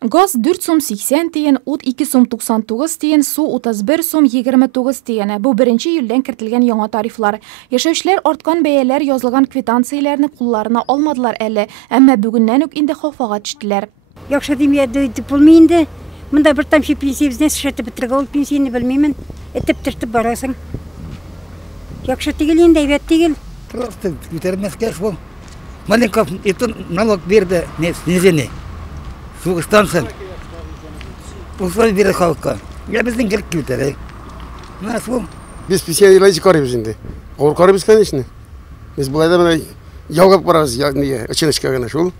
Gaz 4 so'm 80 tiyin, o't 2 so'm 99 tiyin, suv 31 so'm 29 tiyin. Bu 1-iyuldan kiritilgan yangi tariflar. Yashovchilar ortgan bayalar yozilgan kvitansiyalarni qo'llarına olmadılar әлі, әмма bugundan uk indi xavfaga tushdilar. Yaxshi demeydi, bulmaydı. Bunda bir tamşı pensiyamızdan sıçratı bitirge ol pensiyini bilmeymen. Etip tırtıp barasın. Yaxshi tegil, evet tegil. Просто ветеринарский шел. Маленько это налог берді снижение. Суға станция. Условия берді халыққа. Я біздің керек кетер. Нас бұл. Biz psikiyatrla çıkarıyoruz şimdi. Korkarız kendisini. Biz bu adamla yavgap varız ya niye? Açın çıkarına şul.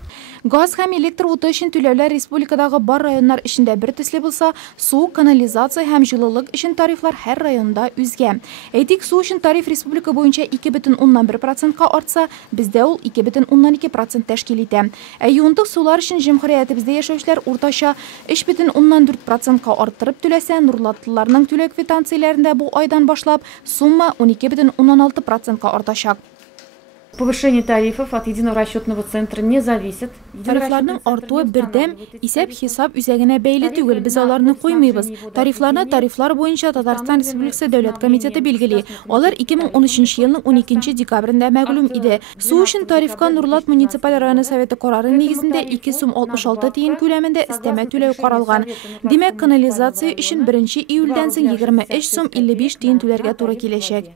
Gaz һәм электр уты өчен түләүләр республикадагы бар районнар эчендә бер төсле булса, су, канализация һәм җылылык өчен тарифлар һәр районда үзгә. Әйтик, су өчен тариф республика буенча 2,1%-ка артса, бездә ул 2,2% тәшкил итә. Юындык сулар өчен җәмгыятебездә яшәүчеләр уртача 3,4%-ка арттырып түләсә, нурлатлыларның түләү квитанцияләрендә бу айдан башлап сумма 12,16%-ка артачак. Повышение тарифов от единого расчетного центра не зависит. Тарифларның артуы бердәм исәп-хисап үзәгенә бәйле түгел, без аларны куймыйбыз. Тарифларны тарифлар буенча Татарстан Республикасы Дәүләт комитеты билгели. Алар 2013 елның 12 декабрендә мәгълүм иде. Су өчен тарифка Нурлат муниципаль районы советы карары нигезендә 2 сум 66 тиен күләмендә өстәмә түләү каралган. Димәк, канализация өчен 1 июльдән соң 23 сум 55 тиен түләргә туры киләчәк.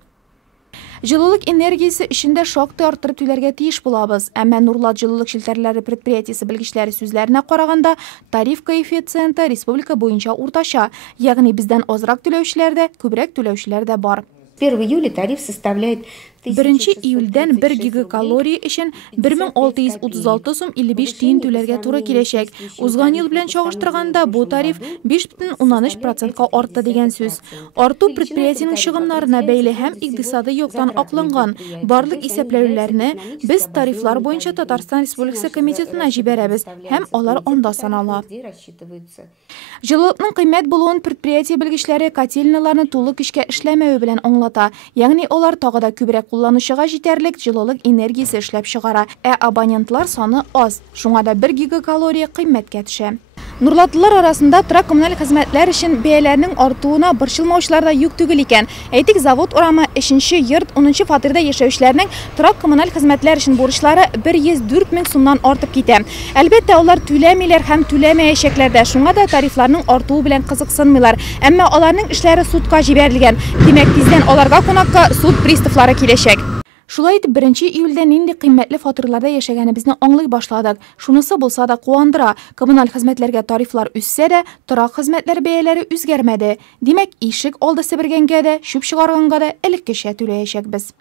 Җылылык энергиясе өчендә шактый арттырып түләргә тиеш булабыз. Әмма Нурлат җылылык челтәрләре предприятиесе белгечләре сүзләренә караганда, тариф коэффициенты республика буенча уртача, ягъни бездән азрак түләүчеләрдә, күбрәк түләүчеләрдә бар. 1 июля тариф составляет 1 июльдән 1 гигакалория өчен 1636 сум 55 тиен түләргә туры киләчәк. Узган ел белән чагыштырганда бу тариф 5,13%-ка артты дигән сүз. Арту предприятиянең чыгымнарына бәйле һәм икътисади яктан акланган. Барлык исәпләүләрне без тарифлар буенча Татарстан Республикасы комитетына җибәрәбез һәм алар анда санала. Җылылыкның кыйммәт булуын предприятие белгечләре котельняларны тулы көчкә эшләмәү белән аңлата. Ягъни алар тагы да күбрәк кулланучыга җитәрлек җылылык энергиясе эшләп чыгара, абонентлар саны аз. Шуңа да 1 гигакалория кыйммәткә төшә. Нурлатлылар арасында торак коммуналь хезмәтләр өчен бәяләрнең артуына борчылмаучылар да юк түгел икән. Әйтик, завод урамы 3-нче йорт 10-нчы фатирда яшәүчеләрнең торак коммуналь хезмәтләр өчен бурычлары 104 мең сумнан артып китә. Әлбәттә, алар түләмиләр һәм түләмәячәкләр дә, шуңа да тарифларның артуы белән кызыксынмыйлар. Әмма аларның эшләре судка җибәрелгән. Димәк, тиздән аларга кунакка суд приставлары киләчәк. Шулай итеп, 1 июльдән нинди кыйммәтле фатирларда яшәгәнебезне аңлый башладык. Шунысы булса да куандыра. Коммуналь хезмәтләргә тарифлар үссә дә, торак хезмәтләр бәяләре үзгәрмәде. Димәк, ишек алды себергәнгә дә, шүп чыгарганга да элеккечә түләячәкбез.